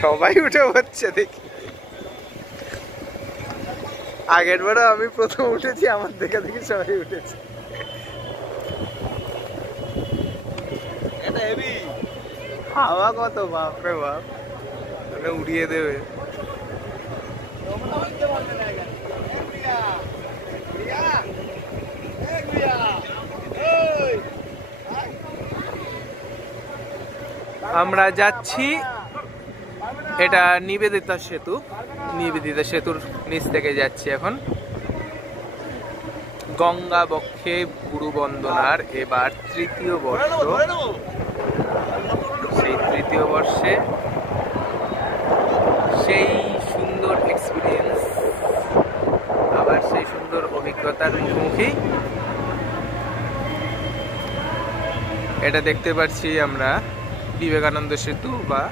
সবাই উঠে হচ্ছে দেখি। আগের বারও আমি প্রথম উঠেছি, আমার দেখে দেখি সবাই উঠেছে। হাওয়া কত, বাপরে বাপ, মানে উড়িয়ে দেবে। আমরা যাচ্ছি, এটা নিবেদিতা সেতু, নিবেদিতা সেতুর নিচ থেকে যাচ্ছি এখন। গঙ্গা বক্ষে গুরু বন্দনার এবার তৃতীয় বর্ষ। সেই তৃতীয় বর্ষে সেই সুন্দর এক্সপিরিয়েন্স, আবার সেই সুন্দর অভিজ্ঞতার মুখোমুখি। এটা দেখতে পাচ্ছি আমরা বিবেকানন্দ সেতু, বা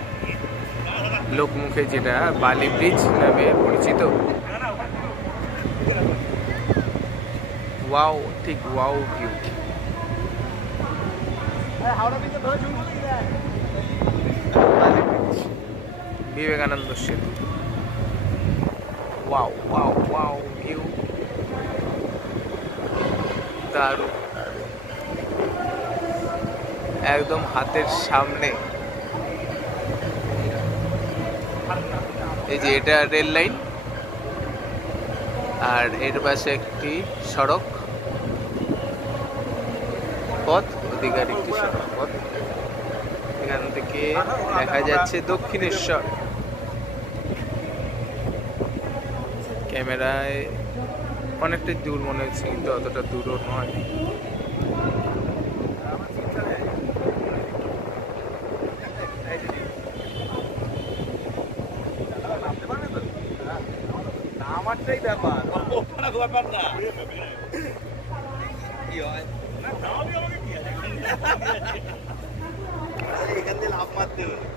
লোকমুখে যেটা বালি ব্রিজ নামে পরিচিত। ওয়াও, ঠিক ওয়াও ভিউ। বিবেকানন্দ সেতু, ওয়াও ওয়াও ওয়াও ভিউ, দারুণ, একদম হাতের সামনে। এই যে এটা রেল লাইন, আর এর পাশে একটি সড়ক পথ, ওদিকে একটি সড়ক পথ। এখান থেকে দেখা যাচ্ছে দক্ষিণেশ্বর। ক্যামেরায় অনেকটা দূর মনে হচ্ছে, কিন্তু অতটা দূরও নয়। আমারটাই ব্যাপার, ব্যাপার না কি হয়, এখান দিয়ে লাভ মারতে হবে।